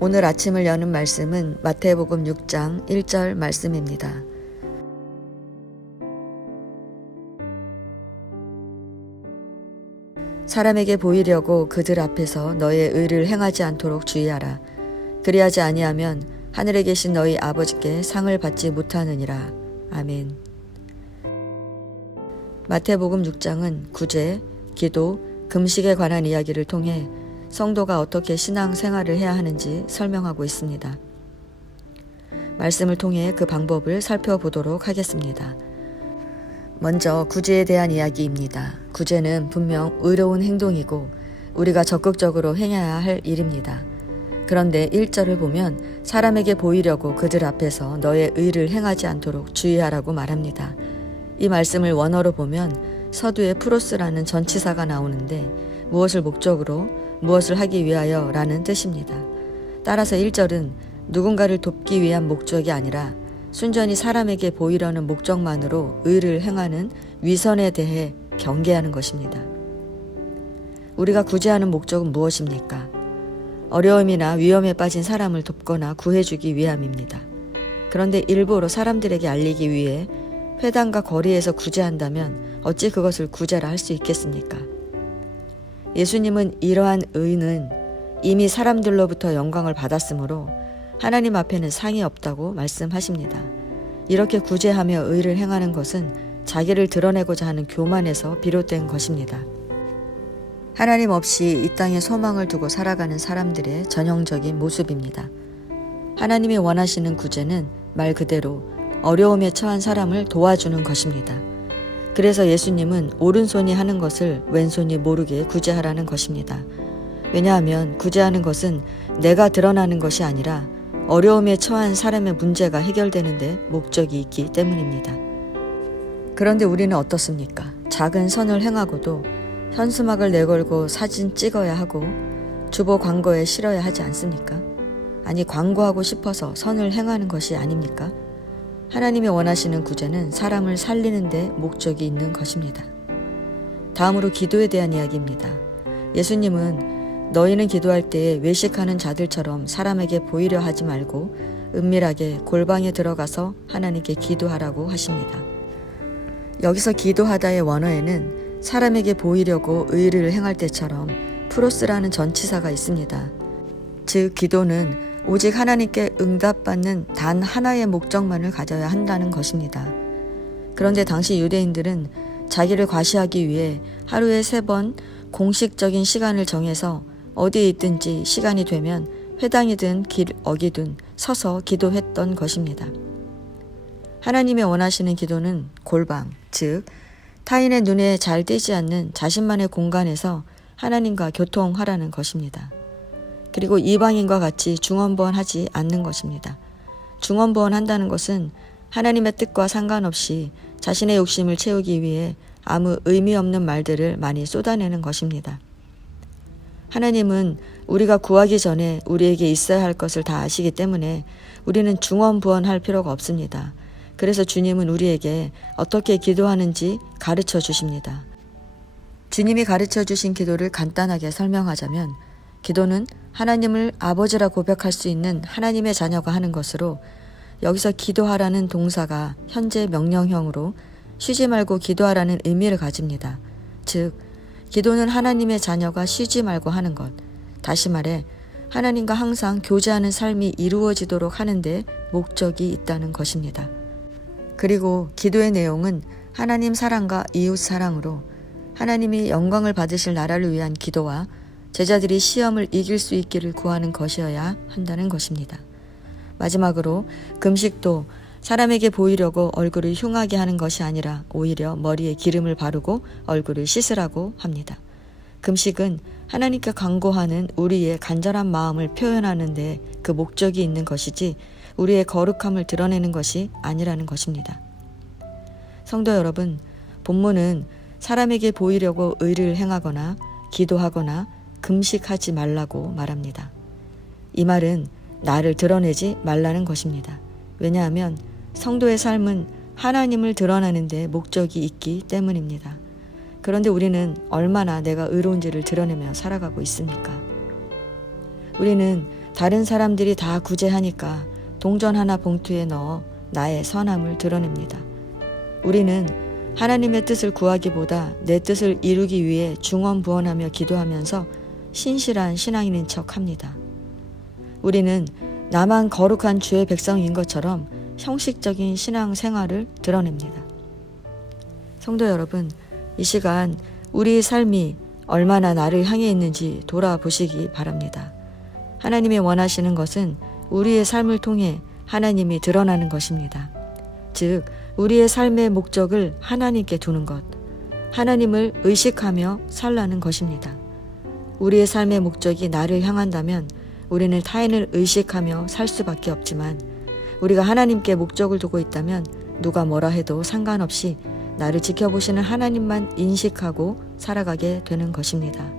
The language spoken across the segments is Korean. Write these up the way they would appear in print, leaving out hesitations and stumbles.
오늘 아침을 여는 말씀은 마태복음 6장 1절 말씀입니다. 사람에게 보이려고 그들 앞에서 너의 의를 행하지 않도록 주의하라. 그리하지 아니하면 하늘에 계신 너희 아버지께 상을 받지 못하느니라. 아멘. 마태복음 6장은 구제, 기도, 금식에 관한 이야기를 통해 성도가 어떻게 신앙 생활을 해야 하는지 설명하고 있습니다. 말씀을 통해 그 방법을 살펴보도록 하겠습니다. 먼저 구제에 대한 이야기입니다. 구제는 분명 의로운 행동이고 우리가 적극적으로 행해야 할 일입니다. 그런데 1절을 보면 사람에게 보이려고 그들 앞에서 너의 의를 행하지 않도록 주의하라고 말합니다. 이 말씀을 원어로 보면 서두에 프로스라는 전치사가 나오는데 무엇을 목적으로 무엇을 하기 위하여 라는 뜻입니다. 따라서 1절은 누군가를 돕기 위한 목적이 아니라 순전히 사람에게 보이려는 목적만으로 의를 행하는 위선에 대해 경계하는 것입니다. 우리가 구제하는 목적은 무엇입니까? 어려움이나 위험에 빠진 사람을 돕거나 구해주기 위함입니다. 그런데 일부러 사람들에게 알리기 위해 회당과 거리에서 구제한다면 어찌 그것을 구제라 할 수 있겠습니까? 예수님은 이러한 의는 이미 사람들로부터 영광을 받았으므로 하나님 앞에는 상이 없다고 말씀하십니다. 이렇게 구제하며 의를 행하는 것은 자기를 드러내고자 하는 교만에서 비롯된 것입니다. 하나님 없이 이 땅에 소망을 두고 살아가는 사람들의 전형적인 모습입니다. 하나님이 원하시는 구제는 말 그대로 어려움에 처한 사람을 도와주는 것입니다. 그래서 예수님은 오른손이 하는 것을 왼손이 모르게 구제하라는 것입니다. 왜냐하면 구제하는 것은 내가 드러나는 것이 아니라 어려움에 처한 사람의 문제가 해결되는데 목적이 있기 때문입니다. 그런데 우리는 어떻습니까? 작은 선을 행하고도 현수막을 내걸고 사진 찍어야 하고 주보 광고에 실어야 하지 않습니까? 아니, 광고하고 싶어서 선을 행하는 것이 아닙니까? 하나님이 원하시는 구제는 사람을 살리는 데 목적이 있는 것입니다. 다음으로 기도에 대한 이야기입니다. 예수님은 너희는 기도할 때에 외식하는 자들처럼 사람에게 보이려 하지 말고 은밀하게 골방에 들어가서 하나님께 기도하라고 하십니다. 여기서 기도하다의 원어에는 사람에게 보이려고 의를 행할 때처럼 프로스라는 전치사가 있습니다. 즉 기도는 오직 하나님께 응답받는 단 하나의 목적만을 가져야 한다는 것입니다. 그런데 당시 유대인들은 자기를 과시하기 위해 하루에 3번 공식적인 시간을 정해서 어디에 있든지 시간이 되면 회당이든 길 어기든 서서 기도했던 것입니다. 하나님의 원하시는 기도는 골방, 즉 타인의 눈에 잘 띄지 않는 자신만의 공간에서 하나님과 교통하라는 것입니다. 그리고 이방인과 같이 중언부언하지 않는 것입니다. 중언부언한다는 것은 하나님의 뜻과 상관없이 자신의 욕심을 채우기 위해 아무 의미 없는 말들을 많이 쏟아내는 것입니다. 하나님은 우리가 구하기 전에 우리에게 있어야 할 것을 다 아시기 때문에 우리는 중언부언할 필요가 없습니다. 그래서 주님은 우리에게 어떻게 기도하는지 가르쳐 주십니다. 주님이 가르쳐 주신 기도를 간단하게 설명하자면 기도는 하나님을 아버지라 고백할 수 있는 하나님의 자녀가 하는 것으로 여기서 기도하라는 동사가 현재 명령형으로 쉬지 말고 기도하라는 의미를 가집니다. 즉 기도는 하나님의 자녀가 쉬지 말고 하는 것, 다시 말해 하나님과 항상 교제하는 삶이 이루어지도록 하는 데 목적이 있다는 것입니다. 그리고 기도의 내용은 하나님 사랑과 이웃 사랑으로 하나님이 영광을 받으실 나라를 위한 기도와 제자들이 시험을 이길 수 있기를 구하는 것이어야 한다는 것입니다. 마지막으로 금식도 사람에게 보이려고 얼굴을 흉하게 하는 것이 아니라 오히려 머리에 기름을 바르고 얼굴을 씻으라고 합니다. 금식은 하나님께 간구하는 우리의 간절한 마음을 표현하는 데 그 목적이 있는 것이지 우리의 거룩함을 드러내는 것이 아니라는 것입니다. 성도 여러분, 본문은 사람에게 보이려고 의를 행하거나 기도하거나 금식하지 말라고 말합니다. 이 말은 나를 드러내지 말라는 것입니다. 왜냐하면 성도의 삶은 하나님을 드러내는 데 목적이 있기 때문입니다. 그런데 우리는 얼마나 내가 의로운지를 드러내며 살아가고 있습니까? 우리는 다른 사람들이 다 구제하니까 동전 하나 봉투에 넣어 나의 선함을 드러냅니다. 우리는 하나님의 뜻을 구하기보다 내 뜻을 이루기 위해 중언부언하며 기도하면서 신실한 신앙인인 척합니다. 우리는 나만 거룩한 주의 백성인 것처럼 형식적인 신앙 생활을 드러냅니다. 성도 여러분, 이 시간 우리의 삶이 얼마나 나를 향해 있는지 돌아보시기 바랍니다. 하나님이 원하시는 것은 우리의 삶을 통해 하나님이 드러나는 것입니다. 즉, 우리의 삶의 목적을 하나님께 두는 것, 하나님을 의식하며 살라는 것입니다. 우리의 삶의 목적이 나를 향한다면 우리는 타인을 의식하며 살 수밖에 없지만, 우리가 하나님께 목적을 두고 있다면 누가 뭐라 해도 상관없이 나를 지켜보시는 하나님만 인식하고 살아가게 되는 것입니다.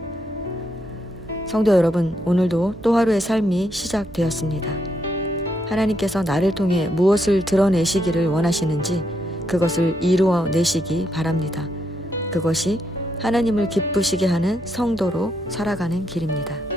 성도 여러분, 오늘도 또 하루의 삶이 시작되었습니다. 하나님께서 나를 통해 무엇을 드러내시기를 원하시는지 그것을 이루어내시기 바랍니다. 그것이 하나님을 기쁘시게 하는 성도로 살아가는 길입니다.